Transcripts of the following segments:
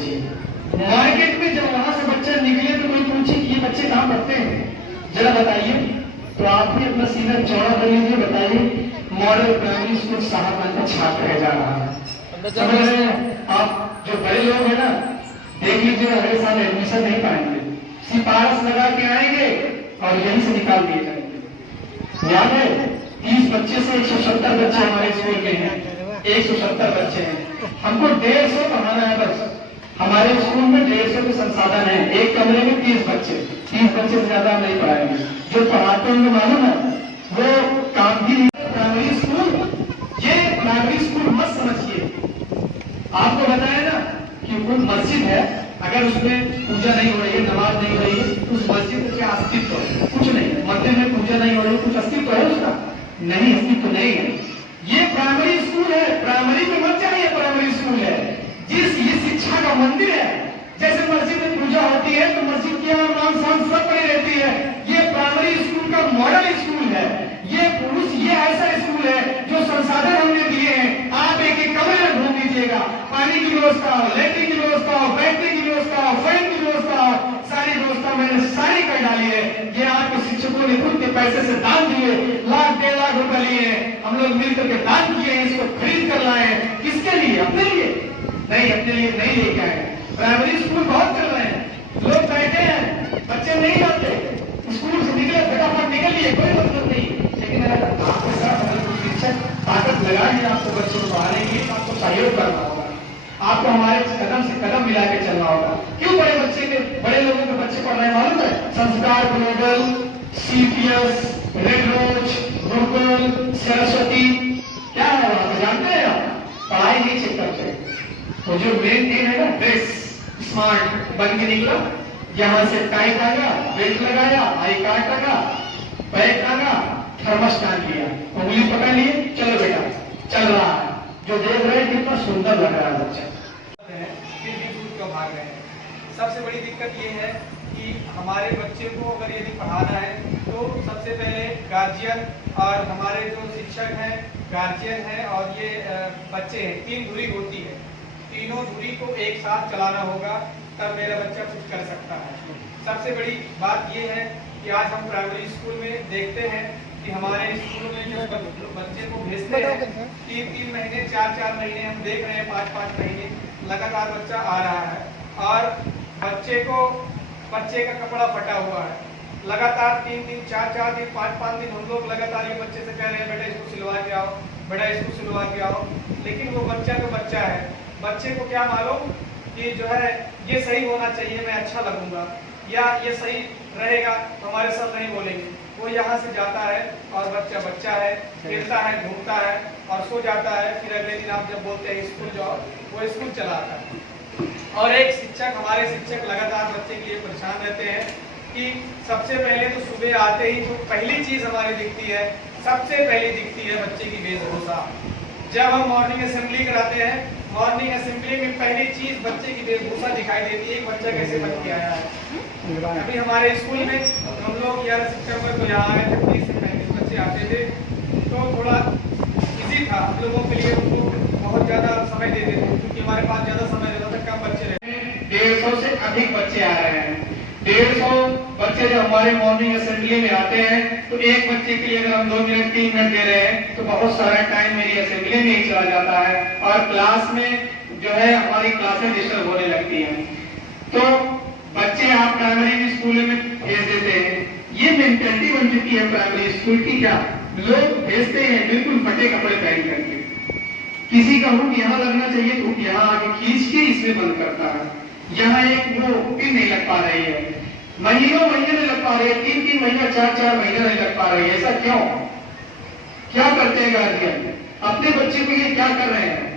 चाहिए। मार्केट में जब वहां से बच्चा निकले तो कोई पूछे कि ये बच्चे कहाँ पढ़ते हैं, जरा बताइए। तो आप भी अपना सीना चौड़ा कर लीजिए, बताइए मॉडल प्राइमरी स्कूल साहबान का छात्र है जा रहा है। समझ रहे हैं आप? जो बड़े लोग हैं ना, देख लीजिए अगले साल एडमिशन नहीं पाएंगे, सिफारिश लगा के आएंगे और यहीं से निकाल दिए जाएंगे। याद है 30 बच्चे से 170 बच्चे हमारे स्कूल में हैं, 170 बच्चे हैं। हमको 150 पढ़ाना है बस। हमारे स्कूल में 150 के संसाधन है, एक कमरे में 30 बच्चे, 30 बच्चे से ज्यादा नहीं पढ़ाएंगे। जो पढ़ाते हैं मालूम है वो काम भी नहीं। प्राइमरी स्कूल, ये प्राइमरी स्कूल मत समझिए। आपको बताया ना कि वो मस्जिद है, अगर उसमें पूजा नहीं हो रही है, नमाज नहीं हो रही है, तो उस मस्जिद का क्या अस्तित्व है? कुछ नहीं है। मंदिर में पूजा नहीं हो रही है, कुछ अस्तित्व है उसका? नहीं, अस्तित्व नहीं है। ये प्राइमरी स्कूल है, प्राइमरी में मत जाइए, प्राइमरी स्कूल है। ये शिक्षा का मंदिर है। जैसे मस्जिद में पूजा होती है तो मस्जिद की नाम शान सब पड़ी रहती है, ये प्राइमरी स्कूल का मॉडल स्कूल है। ये ऐसा स्कूल है जो संसाधन हमने दिए हैं। आप एक एक कमरे में घूम लीजिएगा, पानी की व्यवस्था हो, लेटरिन की व्यवस्था हो, बैठने की व्यवस्था हो, फैन की व्यवस्था हो, सारी व्यवस्था मैंने सारी कर डाली है। ये आपके शिक्षकों ने खुद के पैसे से दान दिए, लाख 1.5 लाख रुपए लिए, हम लोग मिलकर के दान किए हैं, इसको खरीद कर लाए। किसके लिए? अपने लिए नहीं, अपने लिए नहीं लेके आए। प्राइमरी स्कूल बहुत चल रहे हैं, लोग बैठे हैं, बच्चे नहीं जाते, स्कूल से निकले फटाफट निकल लिए, कोई मतलब नहीं। लेकिन अगर आपके साथ अगर कोई शिक्षक ताकत लगाएंगे आपको बच्चों को पढ़ाने के लिए, आपको सहयोग करना होगा, आपको हमारे कदम से कदम मिला के चलना होगा। क्यों बड़े लोगों के बच्चे पढ़ रहे हैं मालूम है? Sanskar Global, CPS, Red Rose, Gurukul, Saraswati, क्या है वहां पे जानते हैं आप? पढ़ाई नहीं चेक करते। तो जो मेन एम है ना, ड्रेस स्मार्ट बन के निकला, यहाँ से टाइट आ गया, बेल्ट लगाया, आई कार्ड लगा, बैग टांगा, थर्मस टांग लिया, उंगली पकड़ लिए, चलो बेटा चल रहा है। जो देख रहे हैं कितना सुंदर लग रहा है बच्चा। फिर भी दूर क्यों भाग रहे हैं? सबसे बड़ी दिक्कत ये है कि हमारे बच्चे को अगर यदि पढ़ाना है तो सबसे पहले गार्जियन और हमारे जो शिक्षक हैं, गार्जियन हैं और ये बच्चे हैं, 3 धुरी होती है। तीनों धुरी को एक साथ चलाना होगा, तब मेरा बच्चा कुछ कर सकता है। सबसे बड़ी बात ये है कि आज हम प्राइमरी स्कूल में देखते हैं कि हमारे स्कूल में जो बच्चे को भेजते हैं 3-3 महीने, 4-4 महीने, हम देख रहे हैं 5-5 महीने लगातार बच्चा आ रहा है और बच्चे का कपड़ा फटा हुआ है। लगातार 3-3, 4-4 दिन, 5-5 दिन हम लोग लगातार ये बच्चे से कह रहे हैं बेटा इसको सिलवा के आओ, बेटा इसको सिलवा के आओ, लेकिन वो बच्चा तो बच्चा है। बच्चे को क्या मालूम कि जो है ये सही होना चाहिए, मैं अच्छा लगूंगा या ये सही रहेगा, हमारे सर नहीं बोलेंगे। वो यहाँ से जाता है और बच्चा है, खेलता है, घूमता है और सो जाता है। फिर अगले दिन आप जब बोलते हैं स्कूल जाओ, वो स्कूल चला आता है। और एक शिक्षक, हमारे शिक्षक लगातार बच्चे के लिए परेशान रहते हैं कि सबसे पहले तो सुबह आते ही जो पहली चीज हमारी दिखती है, सबसे पहली दिखती है बच्चे की वेशभूषा। जब हम मॉर्निंग असेंबली कराते हैं, मॉर्निंग असेंबली में पहली चीज बच्चे की वेशभूषा दिखाई देती है, बच्चा कैसे बन के आया है। अभी हमारे स्कूल में हम लोग 11 सितंबर को यहाँ आए थे, 30 से 35 बच्चे आते थे, तो थोड़ा इजी था हम लोगों के लिए, उनको बहुत ज्यादा समय देते थे क्योंकि हमारे पास ज्यादा समय रहता था, कम बच्चे रहते। 150 से अधिक बच्चे आ रहे हैं। 150 बच्चे जब हमारे मॉर्निंग असेंबली में आते हैं तो एक बच्चे के लिए अगर हम 2 मिनट 3 मिनट दे रहे हैं तो बहुत सारा टाइम मेरी असेंबली में ही चला जाता है और क्लास में जो है हमारी क्लासें डिस्टर्ब होने लगती हैं। तो बच्चे आप प्राइमरी स्कूल में भेज देते हैं, ये मेंटेलिटी बन चुकी है प्राइमरी स्कूल की। क्या लोग भेजते हैं बिल्कुल फटे कपड़े पहन करके, किसी का हुक यहाँ लगना चाहिए तो हुक यहाँ आगे खींच के इसमें बंद करता है, यहाँ एक वो पिन नहीं लग पा रही है, महीनों महीने नहीं लग पा रही है, 3-3 महीना 4-4 महीने नहीं लग पा रही है। ऐसा क्यों? क्या करते हैं गार्जियन? अपने बच्चे के लिए क्या कर रहे हैं?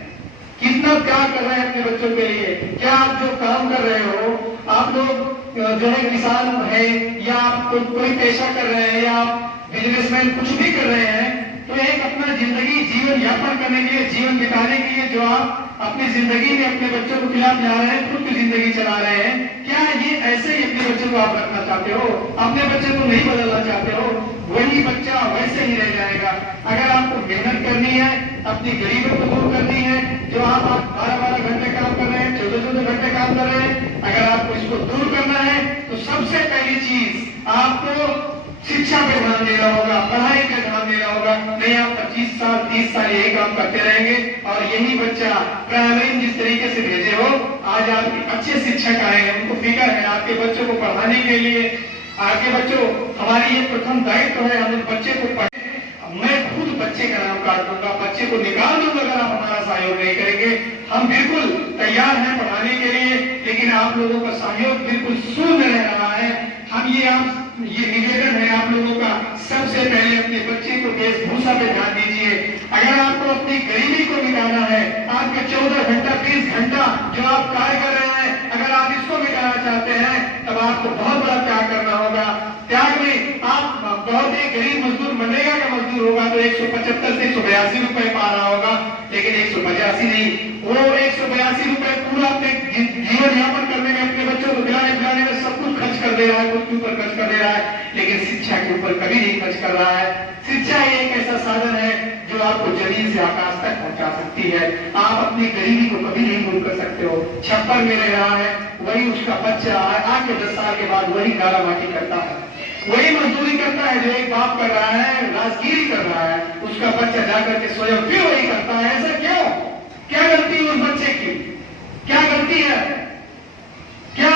कितना प्यार कर रहे हैं अपने बच्चों के लिए? क्या आप जो काम कर रहे हो, आप लोग जो है किसान है या आप कोई पेशा कर रहे हैं या आप बिजनेसमैन कुछ भी कर रहे हैं, तो एक अपना जिंदगी जीवन यापन करने के लिए, जीवन बिताने के लिए जो आप अपनी जिंदगी में अपने बच्चों को खिलाफ जा रहे हैं, खुद की जिंदगी चला रहे हैं, क्या ये ऐसे ही अपने बच्चों को आप रखना चाहते हो? अपने बच्चे को नहीं बदलना चाहते हो? वही बच्चा वैसे ही रह जाएगा। अगर आपको मेहनत करनी है, अपनी गरीबों को दूर करनी है, जो आप 12-12 घंटे काम कर रहे हैं, 14-14 घंटे काम कर सबसे पहली चीज आपको शिक्षा पे ध्यान देना होगा, पढ़ाई पे ध्यान देना होगा। नहीं आप 25 साल 30 साल यही काम करते रहेंगे और यही बच्चा प्राइमरी जिस तरीके से भेजे हो, आज आप अच्छे शिक्षक आए हैं, उनको फिक्र है आपके बच्चों को पढ़ाने के लिए। आपके बच्चों, हमारी ये प्रथम दायित्व है, हम बच्चे को पढ़े। मैं खुद बच्चे का नाम काट दूंगा, बच्चे को निकाल दूंगा अगर आप हमारा सहयोग नहीं करेंगे। हम बिल्कुल तैयार हैं पढ़ाने के लिए, लेकिन आप लोगों का सहयोग बिल्कुल शून्य रह रहा है। हम ये निवेदन है आप लोगों का, सबसे पहले अपने बच्चे को वेशभूषा पे ध्यान दीजिए। अगर आपको अपनी गरीबी को मिटाना है, आपके 14 घंटा 20 घंटा जो आप कार्य कर रहे हैं, अगर आप इसको मिटाना चाहते हैं, तब आपको बहुत बड़ा त्याग करना होगा। त्याग में आप बहुत ही गरीब मजदूर, मनरेगा का मजदूर होगा तो 175 से 182 रुपए पा रहा होगा, लेकिन 185 नहीं, वो 182 रुपए पूरा अपने जीवन यापन करने में, अपने बच्चों को खिलाने पिलाने में सब कुछ खर्च कर दे रहा है, खुद के ऊपर खर्च कर दे रहा है, लेकिन शिक्षा के ऊपर कभी नहीं खर्च कर रहा है। शिक्षा एक ऐसा साधन है जो आपको जमीन से आकाश तक पहुंचा सकती है। आप अपनी गरीबी को कभी नहीं दूर कर सकते हो। छप्पर में रह रहा है, वही उसका बच्चा आके 10 साल के बाद वही गाला माटी करता है, वही मजदूरी करता है जो एक बाप कर रहा है, राजगिरी कर रहा है, उसका बच्चा जाकर के स्वयं फिर वही करता है। ऐसा क्यों? क्या गलती है उस बच्चे की? क्या गलती है? क्या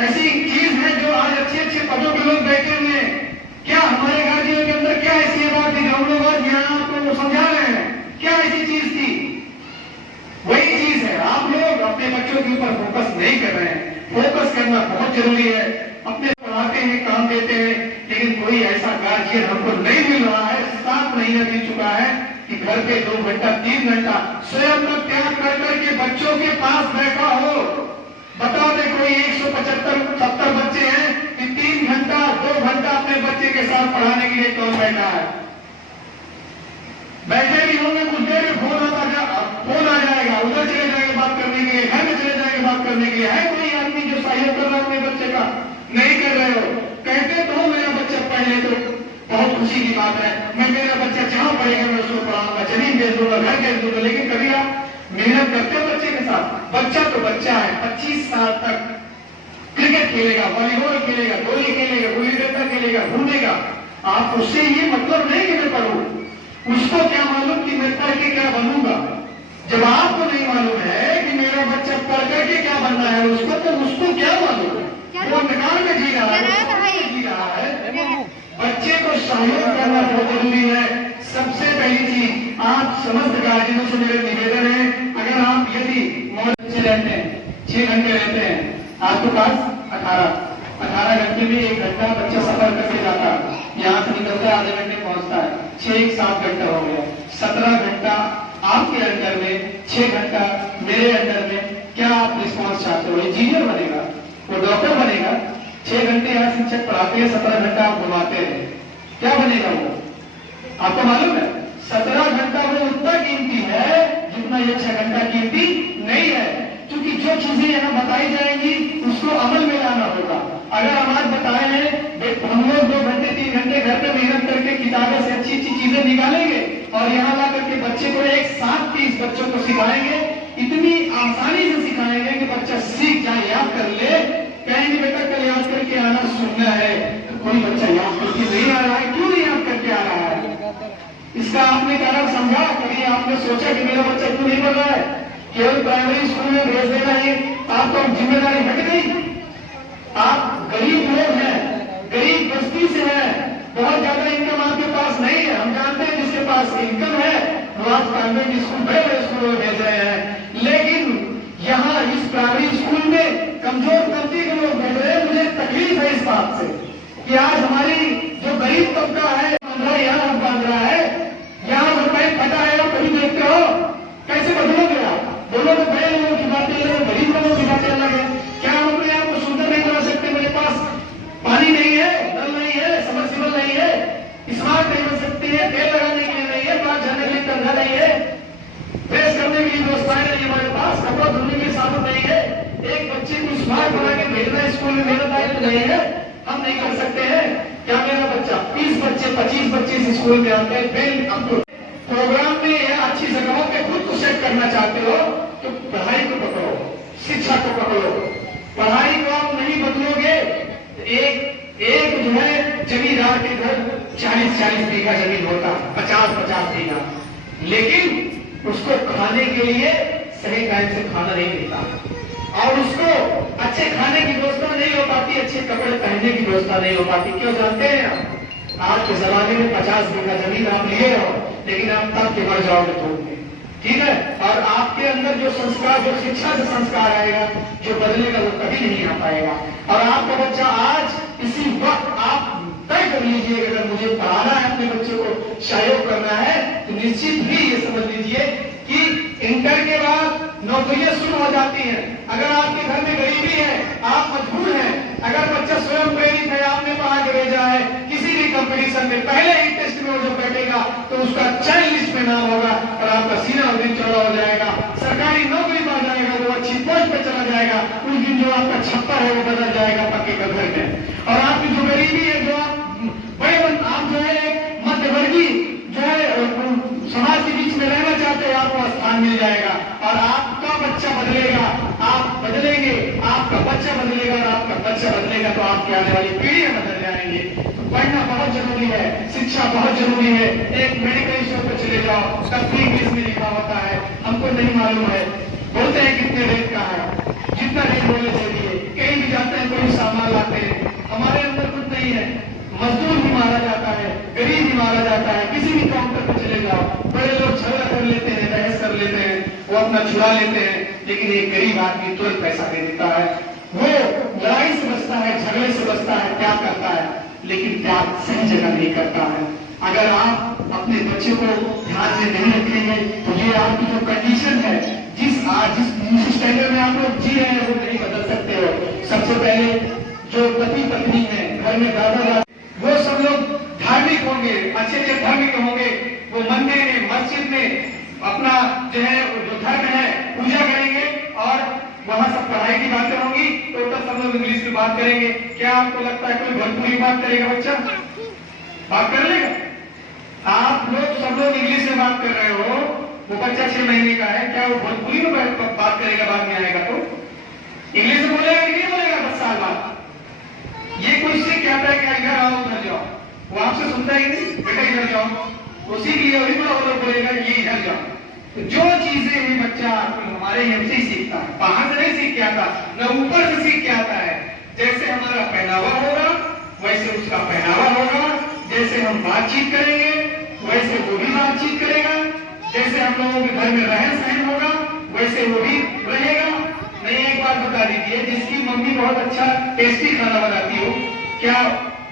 ऐसी चीज है जो आज अच्छे अच्छे पदों पे लोग बैठे हुए हैं? क्या हमारे गार्जियन के अंदर क्या ऐसी बात थी? हम लोग आज यहाँ आपको समझा रहे हैं, क्या ऐसी चीज थी? वही चीज है, आप लोग अपने बच्चों के ऊपर फोकस नहीं कर रहे हैं। फोकस करना बहुत जरूरी है। अपने पढ़ाते हैं, काम देते हैं, लेकिन कोई ऐसा गार्जियन हमको नहीं मिल रहा है। 7 महीने बीत चुका है कि घर पे 2 घंटा 3 घंटा स्वयं का त्याग कर करके बच्चों के पास बैठा हो। बताओ दे कोई 175-70 बच्चे हैं कि 3 घंटा 2 घंटा अपने बच्चे के साथ पढ़ाने के लिए कौन बैठा है? बैठे भी होंगे, कुछ देर में फोन आ जाएगा, उधर चले जाएंगे बात करने के लिए, घर में चले जाएंगे बात करने के लिए। है कोई आदमी जो सहयोग कर रहा है अपने बच्चे का? नहीं कर रहे हो। कहते तो मेरा बच्चा पढ़ ले तो बहुत खुशी की बात है, मैं मेरा बच्चा जहां पढ़ेगा मैं उसको पढ़ाऊंगा, जमीन बेच दूंगा, घर बेच दूंगा, लेकिन कभी आप मेहनत करते हो बच्चे के साथ? बच्चा तो बच्चा है, 25 साल तक क्रिकेट खेलेगा, वॉलीबॉल खेलेगा, गोली खेलेगा, गुल्ली डंडा खेलेगा, घूमेगा। आप उससे ये मतलब नहीं कि मैं पढ़ूं, उसको क्या मालूम कि मैं पढ़ के क्या बनूंगा? जब आपको नहीं मालूम है कि मेरा बच्चा पढ़ करके क्या बनना है, उसको क्या मालूम है? वो अंधकार में जी रहा है। बच्चे को सहयोग करना बहुत जरूरी है। सबसे पहली चीज, आप समस्त गार्जियनों से मेरा निवेदन है, अगर आप यदि बच्चे रहते हैं 6 घंटे रहते हैं, आपके पास 18 घंटे में 1 घंटा बच्चा सफर करके जाता है, यहाँ से निकलता है आधे घंटे पहुंचता है, 6 7 घंटा हो गया। 17 घंटा आपके अंडर में, 6 घंटा मेरे अंडर में। क्या आप रिस्पॉन्स चाहते हो? इंजीनियर बनेगा, वो डॉक्टर बनेगा। 6 घंटे यहाँ शिक्षक पढ़ाते हैं, 17 घंटा आप घुमाते हैं, क्या बनेगा वो? आपको मालूम है 17 घंटा वो उतना कीमती है जितना ये 6 घंटा कीमती नहीं है। क्योंकि जो चीजें यहाँ बताई जाएंगी उसको अमल में लाना होगा। अगर हम आज बताए हैं, हम लोग 2 घंटे 3 घंटे घर पे मेहनत करके किताबें से अच्छी अच्छी चीजें निकालेंगे और यहाँ ला करके बच्चे को एक साथ 30 बच्चों को सिखाएंगे, इतनी आसानी से सिखाएंगे कि बच्चा सीख जाए, याद कर ले। कहेंगे बेटा कल याद करके आना, सुनना है, तो कोई बच्चा याद करके नहीं आ रहा है। क्यों नहीं याद करके आ रहा है? इसका आपने कारण समझा? कभी आपने सोचा कि मेरा बच्चा क्यों नहीं पढ़ रहा है? केवल प्राइमरी स्कूल में भेज देना ही आपको जिम्मेदारी हट गई? आप गरीब लोग हैं, गरीब बस्ती से हैं, बहुत ज्यादा इनकम आपके पास नहीं है। हम जानते हैं जिसके पास इनकम है वो आज प्राइमरी स्कूल बड़े स्कूल में भेज रहे हैं, लेकिन यहाँ इस प्राइमरी स्कूल में कमजोर तबके के लोग भेज रहे हैं। मुझे तकलीफ है इस बात से कि आज हमारी जो गरीब तबका है यहाँ बांध रहा है, यहाँ जो पैर फटा है आप कभी देखते हो? कैसे बदलोगे आप? बोलो तो बड़े लोगों की बातें अलग है, गरीब लोगों की बातें अलग है। क्या हम अपने आप को सुंदर नहीं बना सकते? मेरे पास पानी नहीं है, नल नहीं है, सबमर्सिबल नहीं है, स्मार्ट नहीं बन सकती है, तेल लगाने के लिए नहीं है, बात जानने के लिए कंधा नहीं है, प्रेस करने के लिए व्यवस्थाएं नहीं हमारे पास, कपड़ा धोने के लिए साबुन नहीं है, एक बच्चे को स्मार्ट बना के भेजना स्कूल में मेरा दायित्व नहीं है, हम नहीं कर सकते हैं। क्या मेरा बच्चा 20 बच्चे 25 बच्चे इस स्कूल में आते हैं, बिल आपको प्रोग्राम में या अच्छी जगहों पे खुद को सेट करना चाहते हो तो पढ़ाई को पकड़ो, शिक्षा को पकड़ो। पढ़ाई को आप नहीं बदलोगे, एक एक जो है जमींदार के घर 40-40 बीघा जमीन होता, 50-50 बीघा, लेकिन उसको खाने के लिए सही टाइम से खाना नहीं मिलता और उसको अच्छे खाने की व्यवस्था नहीं हो पाती, अच्छे कपड़े पहनने की व्यवस्था नहीं हो पाती। क्यों जानते हैं आप? आज के जमाने में 50 बीघा जमीन आप लिए हो, लेकिन आप तब के मर जाओगे तो, ठीक है। और आपके अंदर जो संस्कार, जो शिक्षा से संस्कार आएगा, जो बदलेगा, वो कभी नहीं आ पाएगा। और आपका बच्चा आज इसी वक्त आप तय कर लीजिए, अगर मुझे पढ़ाना है, अपने बच्चे को सहयोग करना है, तो निश्चित ही ये समझ लीजिए कि इंटर के बाद नौकरियां शुरू हो जाती हैं। अगर आपके घर में गरीबी है, आप मजबूर हैं, अगर बच्चा स्वयं प्रेरित है, आपने पढ़ा के भेजा है, किसी भी कंपटीशन में पहले ही टेस्ट में वो जब बैठेगा तो उसका चयन लिस्ट में नाम होगा और आपका सीना उस दिन चौड़ा हो जाएगा, सरकारी नौकरी पा जाएगा, वो अच्छी पोस्ट पे चला जाएगा। उस दिन जो आपका छप्पर है वो बदल जाएगा पक्के का घर में। और आपकी जो गरीबी है, जो आप जो है मध्यवर्गीय जो है समाज के बीच में रहना चाहते हैं, आपको स्थान मिल जाएगा और आपका बच्चा बदलेगा, आप बदलेंगे, आपका बच्चा बदलेगा और आपका बच्चा बदलेगा तो आपकी आने वाली पीढ़ियां बदल जाएंगे। तो पढ़ना बहुत जरूरी है, शिक्षा बहुत जरूरी है। एक मेडिकल स्टोर पर चले जाओ, उसका फ्री इंग्लिश में लिखा होता है, हमको नहीं मालूम है, बोलते हैं कितने रेट का है, जितना रेट बोले दे दिए। कहीं भी जाते हैं, कोई सामान लाते हैं, हमारे अंदर कुछ नहीं है, मजदूर भी मारा जाता है, गरीब भी मारा जाता है। किसी भी काउंटर पर चले जाओ, बड़े लोग झगड़ा कर लेते हैं, बहस कर लेते हैं, वो अपना छुड़ा लेते हैं, लेकिन एक गरीब आदमी तुरंत पैसा दे देता है। वो लड़ाई से बचता है, झगड़े से बचता है, त्याग करता है, लेकिन त्याग सही जगह नहीं करता है। अगर आप अपने बच्चे को ध्यान में नहीं रखेंगे तो ये आपकी जो कंडीशन है, जिस स्टैंडर्ड में आप लोग जी रहे हैं, वो नहीं बदल सकते हो। सबसे पहले जो पति पत्नी है, घर में दादा दादी, वो सब लोग धार्मिक होंगे, अच्छे अच्छे धर्म के होंगे, वो मंदिर में, मस्जिद में अपना जो है जो धर्म है पूजा करेंगे और वहां सब पढ़ाई की बातें होंगी, तो सब लोग इंग्लिश में बात करेंगे। क्या आपको लगता है कोई भोजपुरी बात करेगा? बच्चा बात कर लेगा? आप लोग सब लोग इंग्लिश में बात कर रहे हो, वो बच्चा 6 महीने का है, क्या वो भोजपुरी में बात करेगा? बाद में आएगा तो इंग्लिश में बोलेगा कि नहीं बोलेगा? 10 साल बाद ये कोई इससे कहता है कि इधर आओ उधर जाओ, वो आपसे सुनता है कि नहीं, बेटा इधर जाओ, उसी के लिए वही बोलेगा ये इधर जाओ। तो जो चीजें ये बच्चा हमारे हमसे ही सीखता है, बाहर से नहीं सीख के आता, न ऊपर से सीख के आता है। जैसे हमारा पहनावा होगा वैसे उसका पहनावा होगा, जैसे हम बातचीत करेंगे वैसे वो भी बातचीत करेगा, जैसे हम लोगों के घर में रहन सहन होगा वैसे वो भी रहेगा। नहीं, एक बात बता दीजिए, जिसकी मम्मी बहुत अच्छा टेस्टी खाना बनाती हो, क्या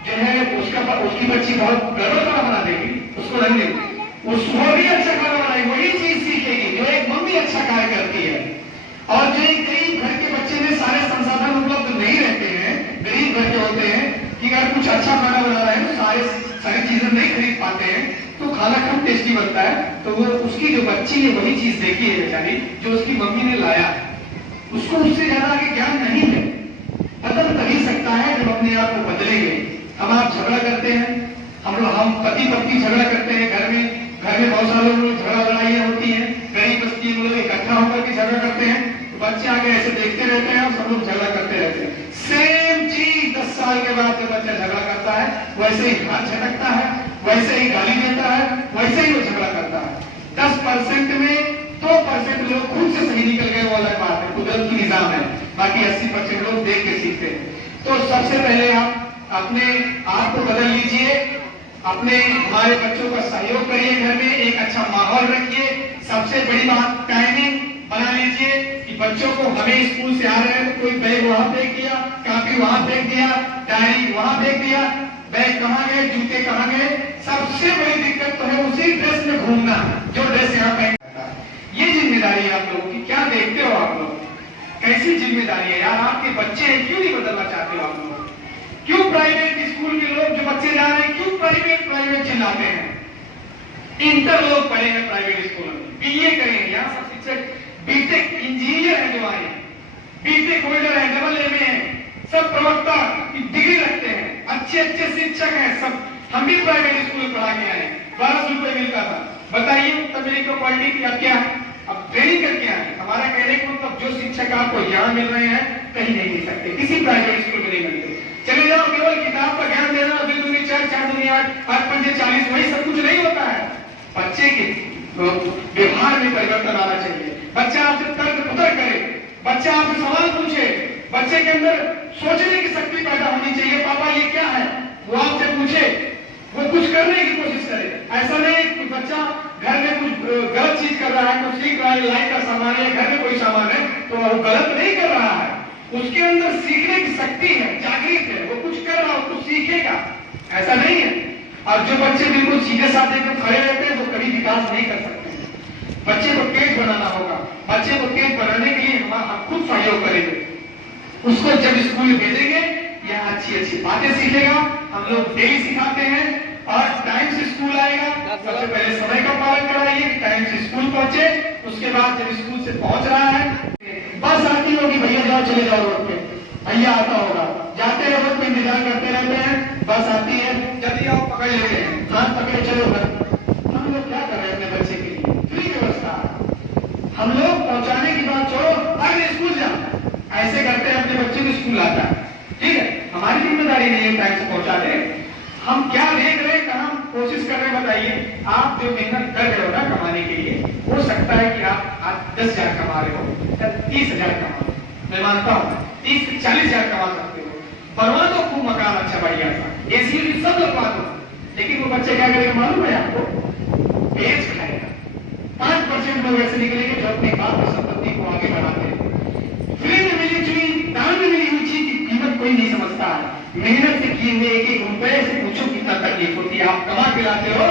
जो है उसकी बच्ची बहुत गड़बड़ खाना बना देगी? उसको नहीं देगी, उसको भी अच्छा खाना बनाएगी, वही चीज सीखेगी जो एक मम्मी अच्छा कार्य करती है। और जो एक गरीब घर के बच्चे में सारे संसाधन उपलब्ध नहीं रहते हैं, गरीब घर के होते हैं कि अगर कुछ अच्छा खाना बना रहा है तो सारी चीजें नहीं खरीद पाते हैं, तो खाना कम टेस्टी बनता है। तो वो उसकी जो बच्ची है वही चीज देखी है बेचारी जो उसकी मम्मी ने लाया, उसको उससे ज्यादा आगे ज्ञान नहीं है। बदल तभी सकता है जब अपने आप को बदलेंगे। हम आप झगड़ा करते हैं, हम पति पत्नी झगड़ा करते हैं, घर में बहुत सारे लोग झगड़ा लड़ाइयाँ होती हैं, गरीब बस्ती में लोग इकट्ठा होकर के झगड़ा करते हैं, तो बच्चे आगे ऐसे देखते रहते हैं और सब लोग झगड़ा करते रहते हैं। सेम चीज 10 साल के बाद जब बच्चा झगड़ा करता है वैसे ही हाथ झटकता है, वैसे ही गाली देता है, वैसे ही वो झगड़ा करता है। 10% में 2% लोग खुद से सही निकल गए, वो अलग बात है, कुदरत की निजाम है, बाकी 80% लोग देख के सीखते हैं। तो सबसे पहले आप अपने आप को बदल लीजिए, अपने हमारे बच्चों का सहयोग करिए, घर में एक अच्छा माहौल रखिए। सबसे बड़ी बात टाइमिंग बना लीजिए कि बच्चों को हमें स्कूल से आ रहे हैं तो कोई बैग वहां फेंक दिया, कापी वहां फेंक दिया, डायरी वहां फेंक दिया, बैग कहाँ गए, जूते कहाँ गए। सबसे बड़ी दिक्कत तो है उसी ड्रेस में घूमना जो ड्रेस यहाँ पहनता है। ये जिम्मेदारी है आप लोगों की। क्या देखते हो आप लोग, कैसी जिम्मेदारी है यार? आपके बच्चे हैं, क्यों नहीं बदलना चाहते हो आप लोग? क्यों प्राइवेट स्कूल के लोग जो बच्चे जा रहे हैं क्यों प्राइवेट चिल्लाते हैं? इंटर लोग पढ़ेंगे प्राइवेट स्कूल में, बीए करेंगे, यहाँ सब शिक्षक बीटेक इंजीनियर है जो आए, बीटेक होल्डर है, डबल एमए है, सब प्रवक्ता की डिग्री रखते हैं, अच्छे अच्छे शिक्षक हैं सब। हम भी प्राइवेट स्कूल में पढ़ा के आए, 1200 रुपए मिलता था। बताइए तब मेरी क्वालिटी क्या क्या है? अब ट्रेनिंग करके आए। हमारा कहने का मतलब जो शिक्षक आपको यहाँ मिल रहे हैं कहीं नहीं मिल सकते, किसी प्राइवेट स्कूल में नहीं मिलते। चले जाओ केवल किताब का ज्ञान देना, 2 दूनी 4, 4 दूनी 8, 8 पंजे 40, वही सब कुछ नहीं होता है। बच्चे के व्यवहार में परिवर्तन आना चाहिए। बच्चा आपसे तर्क उतर करे, बच्चा आपसे सवाल पूछे, बच्चे के अंदर सोचने की शक्ति पैदा होनी चाहिए। पापा ये क्या है, वो आपसे पूछे, वो कुछ करने की कोशिश करे। ऐसा नहीं कि बच्चा घर में कुछ गलत चीज कर रहा है, कुछ सीख रहा है, लाइट का सामान है, घर में कोई सामान है, तो वो गलत नहीं कर रहा है, उसके अंदर सीखने की शक्ति है, जागृत है, वो कुछ कर रहा है, कुछ सीखेगा, ऐसा नहीं है। और जो बच्चे बिल्कुल सीधे साधे पे खड़े रहते हैं वो कभी विकास नहीं कर सकते। बच्चे को तेज बनाना होगा। बच्चे को तेज बनाने के लिए हम खुद सहयोग करेंगे। उसको जब स्कूल भेजेंगे यहाँ अच्छी बातें सीखेगा। हम लोग डेली सिखाते हैं और टाइम से स्कूल आएगा। सबसे पहले समय का पालन कराइए, टाइम से स्कूल पहुंचे। उसके बाद जब स्कूल से पहुंच रहा है, बस आती होगी, भैया जाओ चले जाओ रोड पे, भैया आता होगा, जाते हैं रोड पे इंतजार करते रहते हैं, बस आती है, जल्दी आओ, पकड़ लेते हैं, हाथ पकड़े चलो घर। हम लोग क्या कर रहे हैं अपने बच्चे के लिए? फ्री व्यवस्था। हम लोग पहुंचाने की बात छोड़ो, अरे स्कूल जा, ऐसे करते हैं अपने बच्चे को स्कूल आता है, ठीक है, हमारी जिम्मेदारी नहीं है टाइम से पहुंचा दे। हम क्या देख रहे हैं, कहाँ कोशिश कर रहे हैं बताइए। आप जो मेहनत कर रहे हो ना कमाने के लिए, हो सकता है कि आप आज 10,000 कमा रहे हो या 30,000 कमा रहे हो, मैं मानता हूँ 30 से 40,000 कमा सकते हो, बनवा दो खूब मकान अच्छा बढ़िया सा, एसी भी सब लगवा दो, लेकिन वो बच्चे क्या करेगा मालूम है आपको? बेच खाएगा। 5% लोग ऐसे निकलेंगे जो अपनी बाप और संपत्ति को आगे बढ़ाते हैं। फ्री में मिली चुनी, दान में मिली हुई चीज की कीमत कोई नहीं समझता है। मेहनत से किए हुए एक रुपए से पूछो कितना तकलीफ होती है। आप कमा के लाते हो,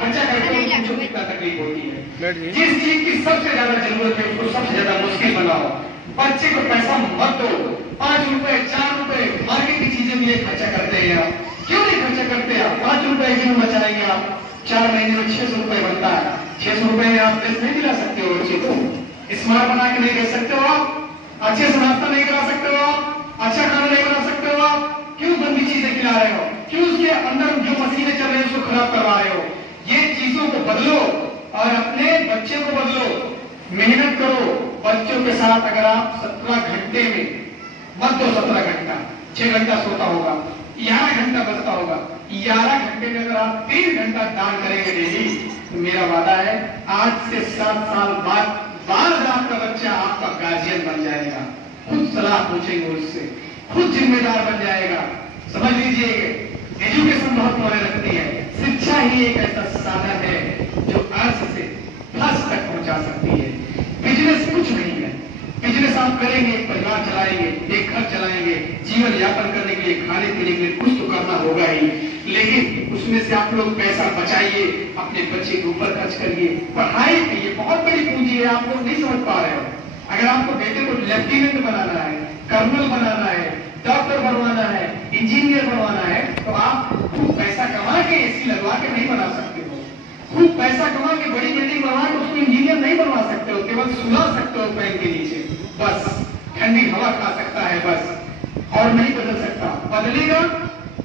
खर्चा करते हो, पूछो कितना तकलीफ होती है। जिस चीज की सबसे ज्यादा जरूरत है उसको सबसे ज्यादा मुश्किल बनाओ। बच्चे को पैसा मत दो। 5 रुपए 4 रुपए मार्केट की चीजें भी खर्चा करते हैं आप, क्यों नहीं खर्चा करते आप? 5 रुपए क्यों बचाएंगे आप? 4 महीने में 600 रुपए बनता है। 600 रुपए में आप ड्रेस नहीं दिला सकते हो बच्चे को, स्मार्ट बना के नहीं दे सकते हो आप, अच्छे से नाश्ता नहीं करा सकते हो आप, अच्छा खाना नहीं बना सकते हो आप, क्यों गंदी चीजें खिला रहे हो? क्यों उसके अंदर जो मशीनें चल रही है उसको खराब करवा रहे हो? ये चीजों को बदलो और अपने बच्चे को बदलो। मेहनत करो बच्चों के साथ। अगर आप 17 घंटे में मत दो, 17 घंटा, 6 घंटा सोता होगा, 11 घंटा बचता होगा, 11 घंटे में अगर आप 3 घंटा दान करेंगे डेली, तो मेरा वादा है आज से 7 साल बाद आपका बच्चा आपका गार्जियन बन जाएगा, खुद सलाह पूछेंगे उससे, खुद जिम्मेदार बन जाएगा। समझ लीजिए एजुकेशन बहुत मायने रखती है। शिक्षा ही एक ऐसा साधन है जो अर्थ से प्लस तक पहुंचा सकती है। बिजनेस कुछ नहीं है। बिजनेस आप करेंगे, परिवार चलाएंगे, एक घर चलाएंगे, जीवन यापन करने के लिए, खाने पीने के लिए कुछ तो करना होगा ही, लेकिन उसमें से आप लोग पैसा बचाइए, अपने बच्चे के ऊपर खर्च करिए। पढ़ाई पे ये बहुत बड़ी पूंजी है, आप लोग नहीं समझ पा रहे हो। अगर आपको बेटे को लेफ्टिनेंट बनाना है, कर्नल बनाना है, डॉक्टर बनवाना है, इंजीनियर बनवाना है, तो आप खूब पैसा कमा के एसी लगवा के नहीं बना सकते हो। खूब पैसा कमा के बड़ी बिल्डिंग बनवा के उसको इंजीनियर नहीं बनवा सकते हो, केवल सुला सकते हो पैन के नीचे, बस ठंडी हवा खा सकता है बस, और नहीं बदल सकता। बदलेगा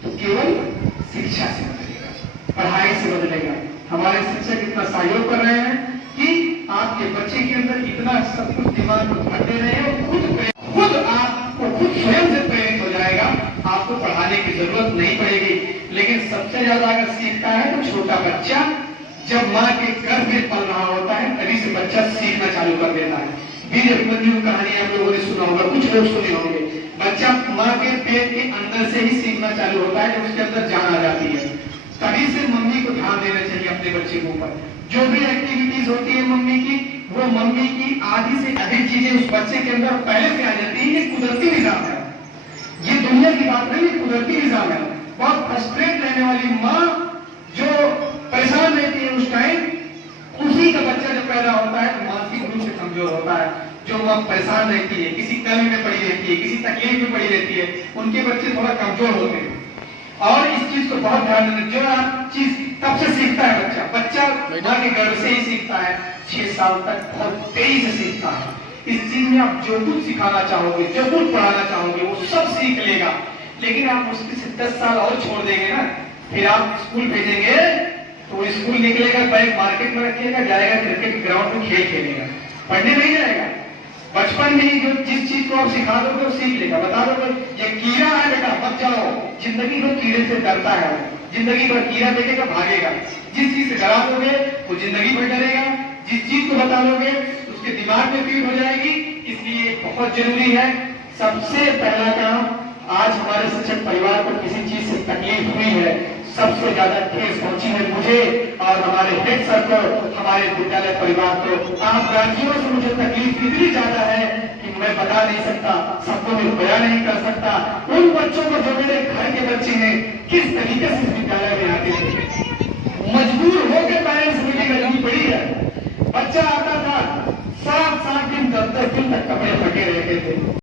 तो केवल शिक्षा से बदलेगा, पढ़ाई से बदलेगा। हमारे शिक्षक इतना सहयोग कर रहे हैं कि आपके बच्चे के अंदर इतना सब कुछ दिमाग में भर दे रहे हैं, खुद आपको खुद स्वयं से प्रेरित हो जाएगा, आपको पढ़ाने की जरूरत नहीं पड़ेगी। लेकिन सबसे ज्यादा अगर सीखता है तो छोटा बच्चा जब माँ के गर्भ में पल रहा होता है, तभी से बच्चा सीखना चालू कर देता है। वीर अभिमन्यु कहानी आप लोगों ने सुना होगा, कुछ लोग सुने होंगे। बच्चा माँ के पेट के अंदर से ही सीखना चालू होता है, जब उसके अंदर जान आ जाती है। तभी से मम्मी को ध्यान देना चाहिए अपने बच्चे के ऊपर। जो भी एक्टिविटीज होती है मम्मी की, वो मम्मी की आधी से अधिक चीजें उस बच्चे के अंदर पहले से आ जाती है। ये कुदरती निजाम है, ये दुनिया की बात नहीं, ये कुदरती निजाम है। बहुत फ्रस्ट्रेट रहने वाली माँ जो परेशान रहती है उस टाइम, उसी का बच्चा जब पैदा होता है तो मानसिक रूप से कमजोर होता है। जो माँ परेशान रहती है, किसी कर्म में पड़ी रहती है, किसी तकलीफ में पड़ी रहती है, उनके बच्चे थोड़ा कमजोर होते हैं। और इस चीज को बहुत ध्यान देना, जो चीज तब से सीखता है बच्चा माँ के गर्भ से ही सीखता है। 6 साल तक बहुत तेजी से सीखता है। इस चीज में आप जो कुछ सिखाना चाहोगे, जो कुछ पढ़ाना चाहोगे, वो सब सीख लेगा। लेकिन आप उसके से 10 साल और छोड़ देंगे ना, फिर आप स्कूल भेजेंगे तो स्कूल निकलेगा, बैग मार्केट में रखेगा, जाएगा क्रिकेट के ग्राउंड में खेल खेलेगा, पढ़ने नहीं जाएगा। बचपन में ही जो जिस चीज को आप सिखा दोगे वो सीख लेगा। बता दोगे ये कीड़ा है बेटा मत जाओ, जिंदगी भर कीड़े से डरता है, जिंदगी भर कीड़ा देखेगा भागेगा। जिस चीज से डरा दोगे वो जिंदगी भर डरेगा, जिस चीज को बता दोगे उसके दिमाग में फीड हो जाएगी। इसलिए बहुत जरूरी है, सबसे पहला काम, आज हमारे शिक्षक परिवार को किसी चीज से तकलीफ हुई है, सबसे ज्यादा ठेस पहुंची है मुझे और हमारे हेड सर को, हमारे विद्यालय परिवार को। आप गार्जियनों से मुझे तकलीफ इतनी ज्यादा है कि मैं बता नहीं सकता, सबको मैं बयान नहीं कर सकता। उन बच्चों को जो मेरे घर के बच्चे हैं किस तरीके से विद्यालय में आते थे, मजबूर होकर पेरेंट्स मीटिंग रखनी पड़ी है। बच्चा आता था 7-7 दिन 10-10 दिन तक कपड़े फटे रहते थे।